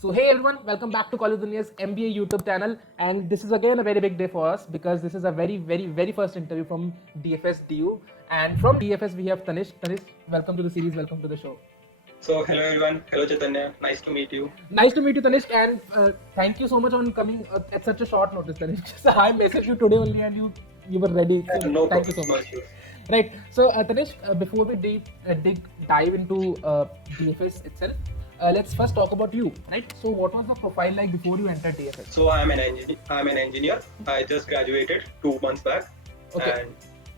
So hey everyone, welcome back to College Dunia's MBA YouTube channel, and this is again a very big day for us because this is a very first interview from DFS DU, and from DFS we have Tanish. Tanish, welcome to the series, welcome to the show. So hello everyone, hello Chaitanya, nice to meet you. Nice to meet you, Tanish, and thank you so much on coming at such a short notice, Tanish. So I messaged you today only, and you were ready. So No thank you problem, so no much. issues. Right. So Tanish, before we dive into DFS itself, let's first talk about you. Right. So what was the profile like before you entered DFS? So I'm an engineer. I just graduated 2 months back, Okay. and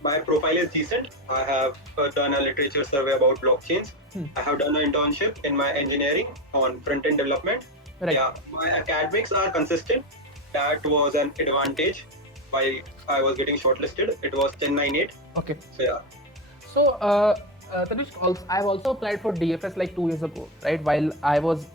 my profile is decent. I have done a literature survey about blockchains. I have done an internship in my engineering on front-end development. Right. Yeah, my academics are consistent. That was an advantage while I was getting shortlisted. It was 1098. Okay. So yeah. So, Tanish, I've also applied for DFS like 2 years ago, right? While I was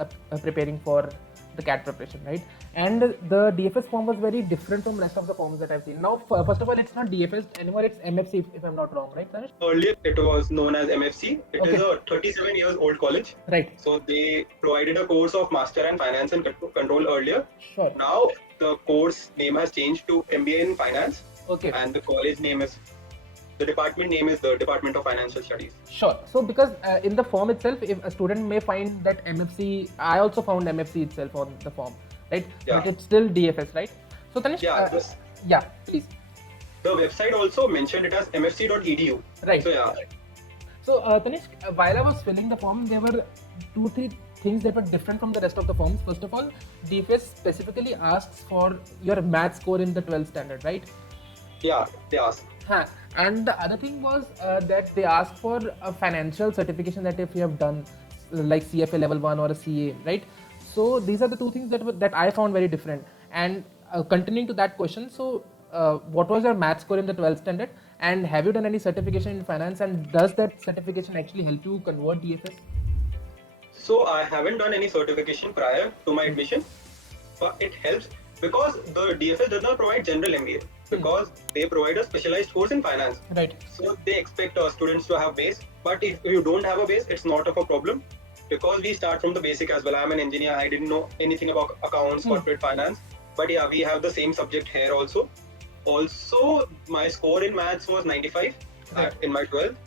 preparing for the CAT preparation, right? And the DFS form was very different from rest of the forms that I've seen. Now, first of all, it's not DFS anymore; it's MFC, if I'm not wrong, right, Tanish? Earlier, it was known as MFC. It Okay. is a 37 years old college. Right. So they provided a course of Master in Finance and Control earlier. Sure. Now the course name has changed to MBA in Finance, Okay. and the department name is the Department of Financial Studies. Sure. So because in the form itself, if a student may find that MFC, I also found MFC itself on the form, right? Yeah. But it's still DFS, right? So Tanish, Yeah, please. the website also mentioned it as mfc.edu. Right. So yeah. So Tanish, while I was filling the form, there were 2-3 things that were different from the rest of the forms. First of all, DFS specifically asks for your math score in the 12th standard, right? Yeah, they asked. Huh. And the other thing was that they asked for a financial certification that if you have done like CFA level 1 or a CA, right? So these are the two things that I found very different. And continuing to that question, so what was your math score in the 12th standard? And have you done any certification in finance? And does that certification actually help you convert DFS? So I haven't done any certification prior to my admission, but it helps because the DFS does not provide general MBA because they provide a specialized course in finance. Right. So they expect students to have base, but if you don't have a base, it's not of a problem because we start from the basic as well. I'm an engineer. I didn't know anything about accounts, corporate finance, but yeah, we have the same subject here also. Also, my score in maths was 95 in my 12th.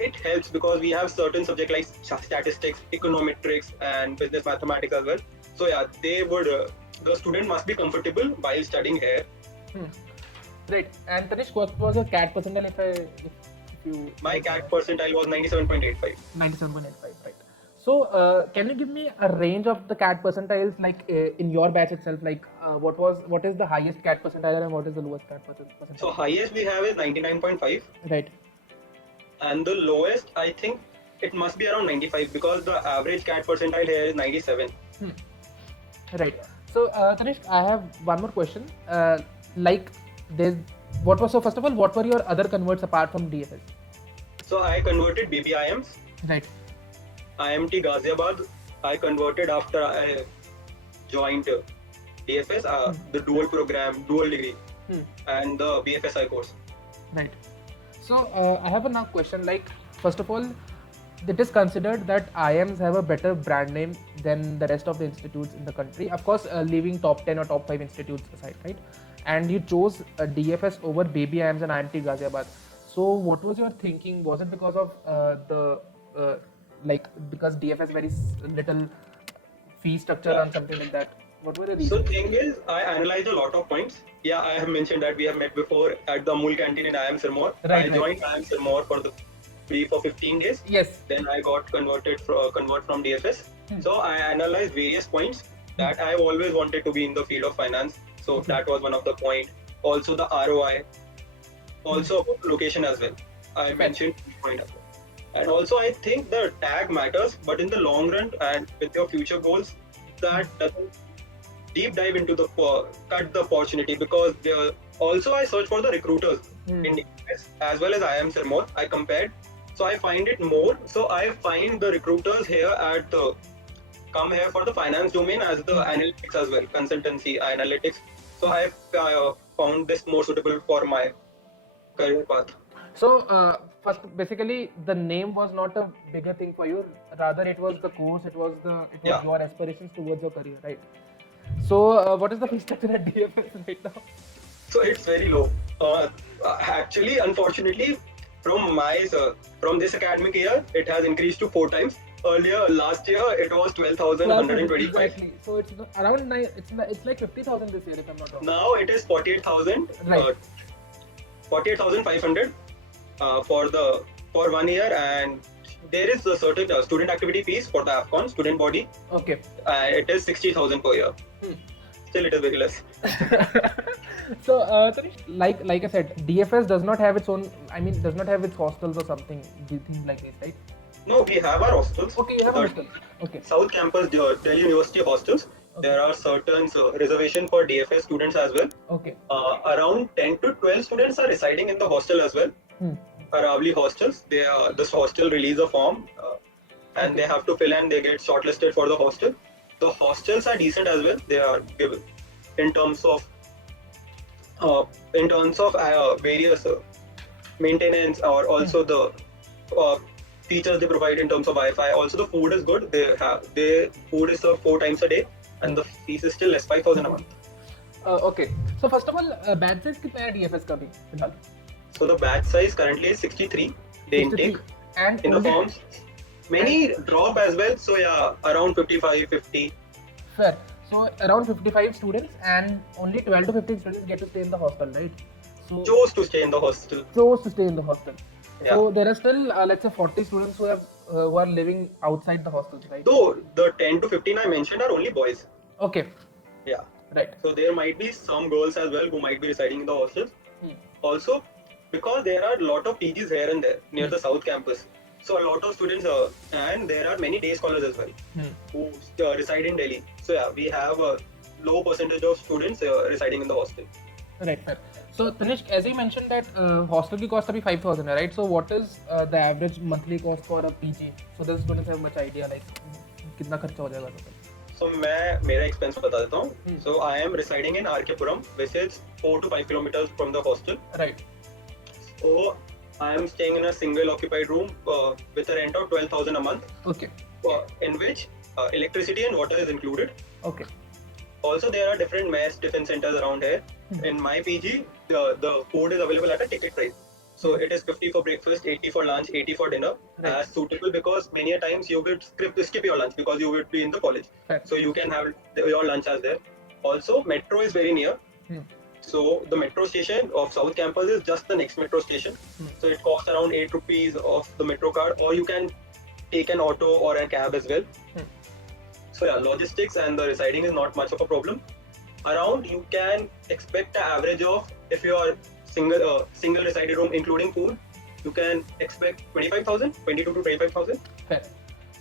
It helps because we have certain subjects like statistics, econometrics, and business mathematics as well. So yeah, the student must be comfortable while studying here. Right. And Tanish, what was your CAT percentile if you... My CAT percentile was 97.85. 97.85, right. So, can you give me a range of the CAT percentiles, like in your batch itself? Like, what is the highest CAT percentile and what is the lowest CAT percentile? So highest we have is 99.5. Right. And the lowest, I think it must be around 95 because the average CAT percentile here is 97. Right. So, Tanish, I have one more question. First of all, what were your other converts apart from DFS? So I converted BBIMs. Right. IMT Ghaziabad, I converted after I joined DFS, the dual program, dual degree, and the BFSI course. Right. So I have a now question. Like, first of all, it is considered that IIMs have a better brand name than the rest of the institutes in the country. Of course, leaving top 10 or top 5 institutes aside, right? And you chose DFS over Baby IIMs and IMT Ghaziabad. So what was your thinking? Was it because of because DFS very little fee structure or something like that? What were the reasons? So thing is, I analyzed a lot of points. Yeah, I have mentioned that we have met before at the Amul canteen in IIM Sirmaur. Right, I joined IIM Sirmaur for 15 days. Yes. Then I got convert from DFS. So I analyzed various points that I've always wanted to be in the field of finance. So that was one of the point. Also the ROI. Also location as well. I mentioned point as well. And also I think the tag matters, but in the long run and with your future goals, that doesn't deep dive into the cut the opportunity because also I searched for the recruiters in DFS as well as IIM Sirmaur. I compared, so I find it more. So I find the recruiters here come here for the finance domain as the analytics as well, consultancy analytics. So I found this more suitable for my career path. So, first, basically, the name was not a bigger thing for you. Rather, it was the course. It was Yeah. your aspirations towards your career, right? So, what is the fee structure at DFS right now? So it's very low. Actually, unfortunately, from from this academic year, it has increased to 4 times. Earlier, last year, it was 12,125. Exactly. So it's around nine. It's like 50,000 this year, if I'm not wrong. Now it is 48,000, Right. 48,500 for 1 year, and there is a certain student activity fees for the AFCON student body. Okay. It is 60,000 per year. Still, it is very less. So, Tanish, like I said, DFS does not have its own. I mean, does not have its hostels or something. Things like this, right? No, we have our hostels. Okay, you have a hostel. Okay. South Campus Delhi University hostels. Okay. There are certain reservation for DFS students as well. Okay. Around 10 to 12 students are residing in the hostel as well. Aravali hostels. This hostel release a form and they have to fill and they get shortlisted for the hostel. The hostels are decent as well. They are given in terms of various maintenance, or also the features they provide in terms of Wi-Fi. Also, the food is good. Their food is served 4 times a day, and the fees is still less, 5,000 a month. Okay. So first of all, batch size कितना है DFS का भी फिलहाल? So the batch size currently is 63 day 63. intake And in the only- forms. Many drop as well. So yeah, around 55, 50. Fair. So around 55 students and only 12 to 15 students get to stay in the hostel, right? So Chose to stay in the hostel. chose to stay in the hostel. Yeah. So there are still let's say 40 students who are living outside the hostels, right? Though the 10 to 15 I mentioned are only boys. Okay. Yeah. Right. So there might be some girls as well who might be residing in the hostels. Also, because there are a lot of PGs here and there near the South Campus. So a lot of students and there are many day scholars as well who reside in Delhi. So yeah, we have a low percentage of students residing in the hostel. Right, fair. So Tanishq, as you mentioned that hostel की cost अभी 5,000 है, right? So what is the average monthly cost for a PG? So the students have much idea like कितना खर्चा हो जाएगा total? So मैं मेरा expense बता देता हूँ. So I am residing in RK Puram, which is 4 to 5 kilometers from the hostel. Right. So I am staying in a single occupied room with a rent of 12,000 a month. Okay. In which electricity and water is included. Okay. Also, there are different mess, tiffin centers around here. In my PG, the food is available at a ticket price. So it is 50 for breakfast, 80 for lunch, 80 for dinner. Right. As suitable because many a times you will skip your lunch because you will be in the college. Right. So you can have your lunch as there. Also, metro is very near. So the metro station of South Campus is just the next metro station. So it costs around 8 rupees of the metro card, or you can take an auto or a cab as well. So yeah, logistics and the residing is not much of a problem. Around you can expect an average of, if you are single resided room including food, you can expect 25,000, 22 to 25,000. Fair.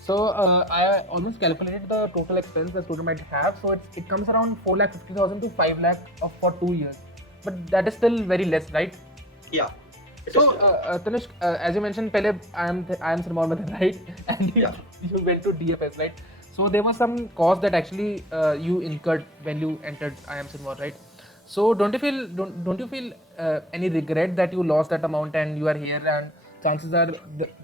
So I almost calculated the total expense the student might have. So it comes around 4,50,000 to 5 lakh for 2 years. But that is still very less, right? Yeah. So Tanishq, as you mentioned, पहले I am Sirmaur Madhan, right? And you went to DFS, right? So there was some cost that actually you incurred when you entered IIM Sirmaur, right? So don't you feel any regret that you lost that amount and you are here, and chances are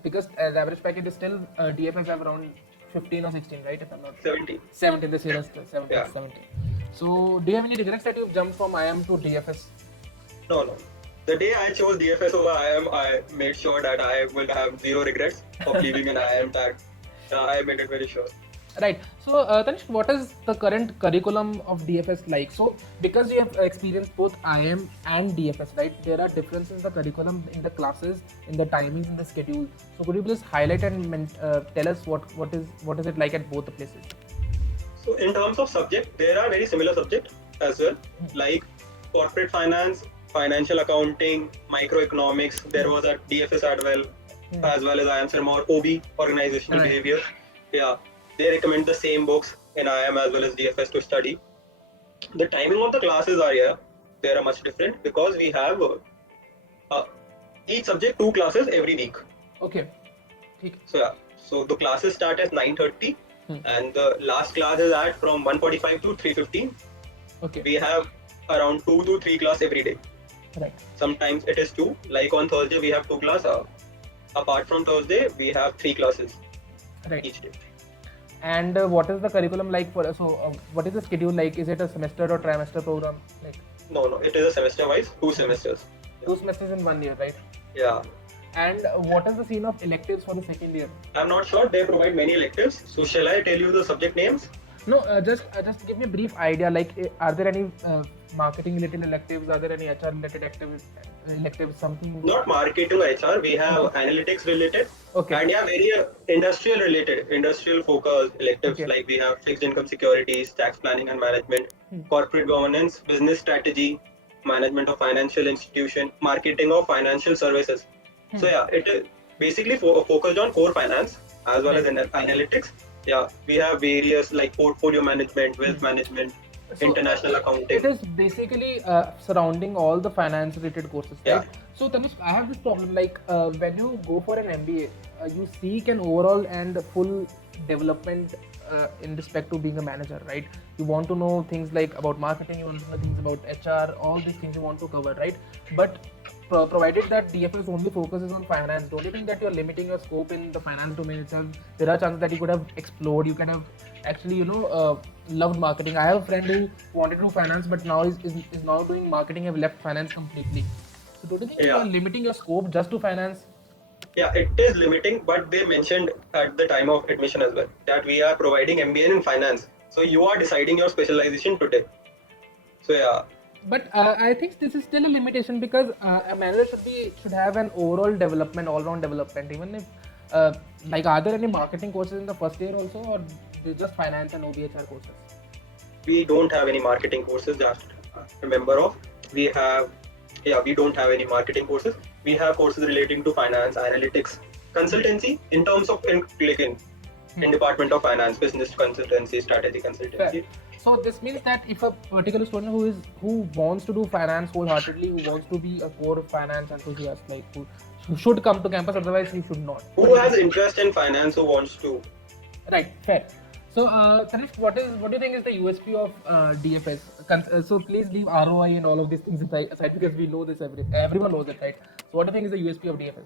because the average package is still DFS have around 15 or 16, right? If I'm not 17 this year is 17. Yeah. 17. So do you have any regrets that you jumped from IIM to DFS? No. The day I chose DFS over IIM, I made sure that I will have zero regrets of leaving an IIM tag. I made it very sure. Right. So, Tanishq, what is the current curriculum of DFS like? So, because you have experienced both IIM and DFS, right? There are differences in the curriculum, in the classes, in the timings, in the schedule. So, could you please highlight and tell us what is it like at both the places? So, in terms of subject, there are very similar subjects as well, like corporate finance, financial accounting, microeconomics. There was a DFS as well as IIM Sirmaur, OB, organizational behavior. Yeah. They recommend the same books in IIM as well as DFS to study. The timing of the classes are here. They are much different because we have each subject 2 classes every week. Okay. So yeah. So the classes start at 9:30 and the last class is at from 1:45 to 3:15. Okay. We have around 2 to 3 class every day. Right. Sometimes it is 2. Like on Thursday, we have 2 classes. Apart from Thursday, we have 3 classes Right. each day. And what is the curriculum like for? What is the schedule like? Is it a semester or trimester program? Like No, it is a semester-wise, 2 semesters. 2 semesters in 1 year, right? Yeah. And what is the scene of electives for the second year? I'm not sure. They provide many electives. So shall I tell you the subject names? No, just give me a brief idea. Like, are there any marketing related electives? Are there any HR related electives? Something? Not marketing or HR. We have analytics related. Okay. And yeah, very industrial related, industrial focused electives. Okay. Like we have fixed income securities, tax planning and management, corporate governance, business strategy, management of financial institution, marketing of financial services. So yeah, it is basically focused on core finance as well as analytics. Yeah, we have various like portfolio management, wealth management, international accounting. It is basically surrounding all the finance related courses, right? Yeah. So Tanishq, I have this problem. Like when you go for an MBA, you seek an overall and full development in respect to being a manager, right? You want to know things like about marketing, you want to know things about HR, all these things you want to cover, right? But provided that DFS only focuses on finance, don't you think that you're limiting your scope in the finance domain itself? There are chances that you could have explored, you can have actually, loved marketing. I have a friend who wanted to do finance, but now is now doing marketing, have left finance completely. So don't you think you're limiting your scope just to finance? Yeah, it is limiting, but they mentioned at the time of admission as well that we are providing MBA in finance. So you are deciding your specialization today. So yeah. But I think this is still a limitation because a manager should have an overall development, all-round development. Even if are there any marketing courses in the first year also, or just finance and OBHR courses? We don't have any marketing courses that I'm a member of. We don't have any marketing courses. We have courses relating to finance, analytics, consultancy in terms of in Department of Finance, business consultancy, strategy consultancy. Fair. So this means that if a particular student who wants to do finance wholeheartedly, who wants to be a core finance enthusiast, like who should come to campus, otherwise he should not. Who has interest in finance, who wants to? Right, fair. So Tanishq, what do you think is the USP of DFS? So please leave ROI and all of these things aside because we know this, everyone knows it, right? So what do you think is the USP of DFS?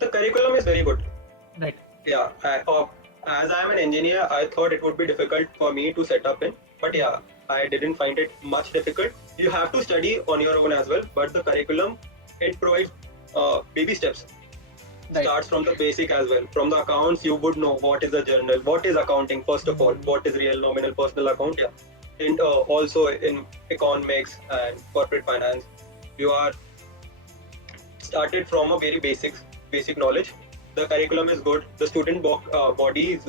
The curriculum is very good. Right. Yeah. As I am an engineer, I thought it would be difficult for me to set up in. But yeah, I didn't find it much difficult. You have to study on your own as well, but the curriculum, it provides baby steps. Right. Starts from the basic as well. From the accounts, you would know what is a journal, what is accounting, first of all, what is real nominal personal account. Yeah. And also in economics and corporate finance, you are started from a very basic knowledge. The curriculum is good. The student body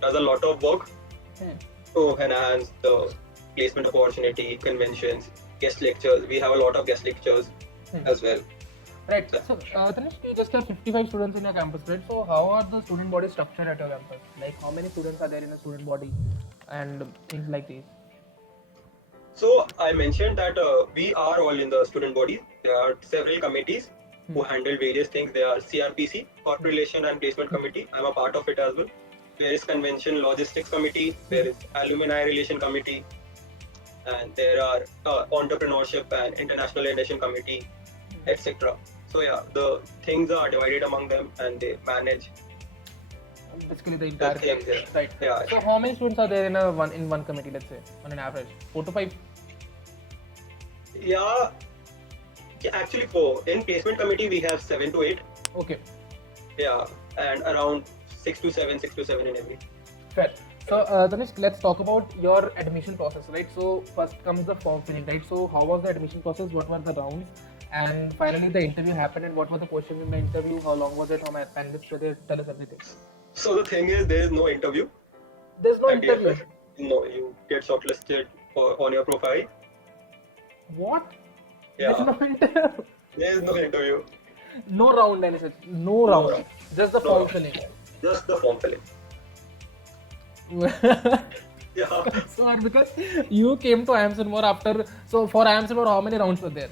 does a lot of work to enhance the placement opportunity, conventions, guest lectures. We have a lot of guest lectures as well. Right. So, Tanishq, you just have 55 students in your campus, right? So, how are the student body structured at your campus? Like, how many students are there in a student body and things like these? So, I mentioned that we are all in the student body. There are several committees who handle various things. There are CRPC, Corporate Relation and Placement Committee. I'm a part of it as well. There is Convention Logistics Committee. There is Alumni Relation Committee. And there are Entrepreneurship and International Relation Committee, etc. So yeah, the things are divided among them and they manage basically the entire thing. Right. Yeah. So how many students are there in one committee, let's say, on an average? 4 to 5? Yeah, actually in placement committee we have 7 to 8. Okay. Yeah, and around 6 to 7 in every. Fair. So Tanishq, let's talk about your admission process, right? So first comes the form filling, right? So how was the admission process? What were the rounds? And finally the interview happened, and what were the questions in the interview? How long was it? How many panelists were there? Tell us everything. So the thing is, there is no interview. There's no interview? No, you get shortlisted on your profile. What? Yeah. There's no interview? There is no interview. No round, any such. No round. Just the form filling. Just the form filling. Yeah. So because you came to IIM Sirmaur after, so for IIM Sirmaur, how many rounds were there?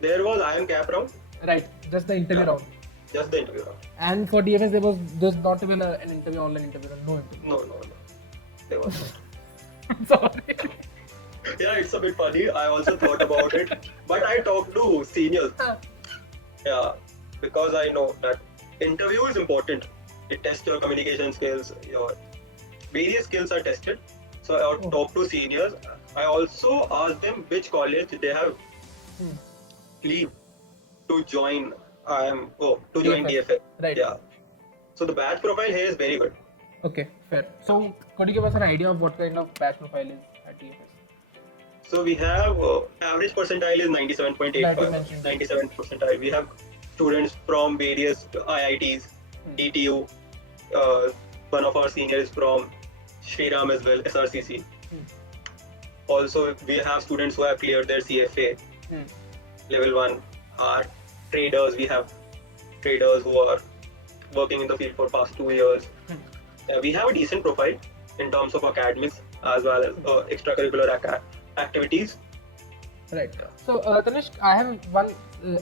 There was IIM cap round. Right, just the interview round. Just the interview round. And for DFS, there's not even an interview, online interview, no interview. No. There was not. Sorry. Yeah, it's a bit funny. I also thought about it. But I talk to seniors. Yeah, because I know that interview is important. It tests your communication skills, your various skills are tested. So I talk to seniors. I also ask them which college they have leave to join. To join DFS. DFS. Right. Yeah. So the batch profile here is very good. Okay, fair. So could you give us an idea of what kind of batch profile is at DFS? So we have average percentile is 97.85, 97 percentile. We have students from various IITs, DTU. One of our seniors from Shriram as well, SRCC. Also, we have students who have cleared their CFA level 1. Are traders. We have traders who are working in the field for past 2 years. We have a decent profile in terms of academics as well as extracurricular activities. Right. So Tanishq, I have one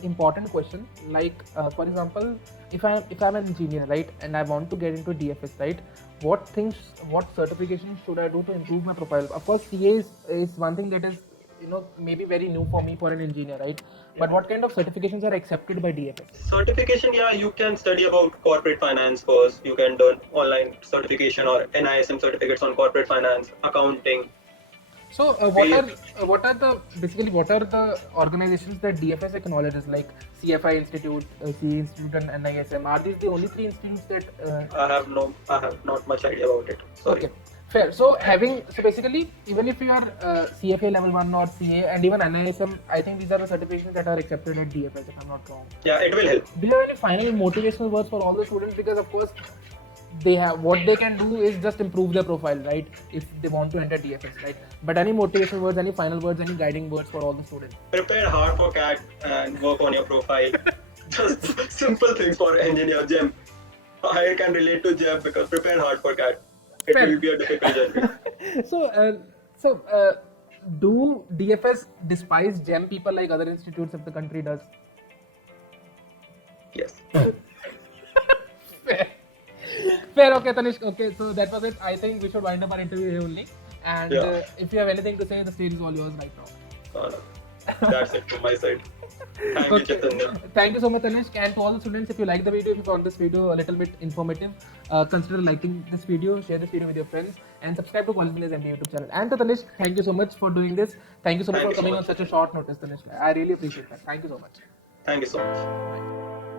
important question. Like, for example, if I'm an engineer, right, and I want to get into DFS, right, what certification should I do to improve my profile? Of course, CA is one thing that is, maybe very new for me for an engineer, right? But what kind of certifications are accepted by DFS? Certification, yeah, you can study about corporate finance first. You can do online certification or NISM certificates on corporate finance, accounting. So what are the organizations that DFS acknowledges, like CFI Institute, CA Institute, and NISM? Are these the only 3 institutes that? I have not much idea about it. Sorry. Okay, fair. So basically, even if you are CFA level 1 or CA and even NISM, I think these are the certifications that are accepted at DFS, if I'm not wrong. Yeah, it will help. Do you have any final motivational words for all the students? Because of course, what they can do is just improve their profile, right? If they want to enter DFS, right? But any motivational words, any final words, any guiding words for all the students? Prepare hard for CAT and work on your profile. Just simple things for engineer Jem. I can relate to Jem because prepare hard for CAT. It will be a difficult journey. So, do DFS despise GEM people like other institutes if the country does? Yes. Fair. Okay, Tanishq. Okay, so that was it. I think we should wind up our interview here only. And if you have anything to say, the stage is all yours right now. That's it from my side. Thank you, Chaitanya. Thank you so much, Tanishq. And to all the students, if you like the video, if you found this video a little bit informative, consider liking this video, share this video with your friends, and subscribe to College Village MBA YouTube channel. And to Tanishq, thank you so much for doing this. Thank you so much for coming on such a short notice, Tanishq. I really appreciate that. Thank you so much. Thank you so much.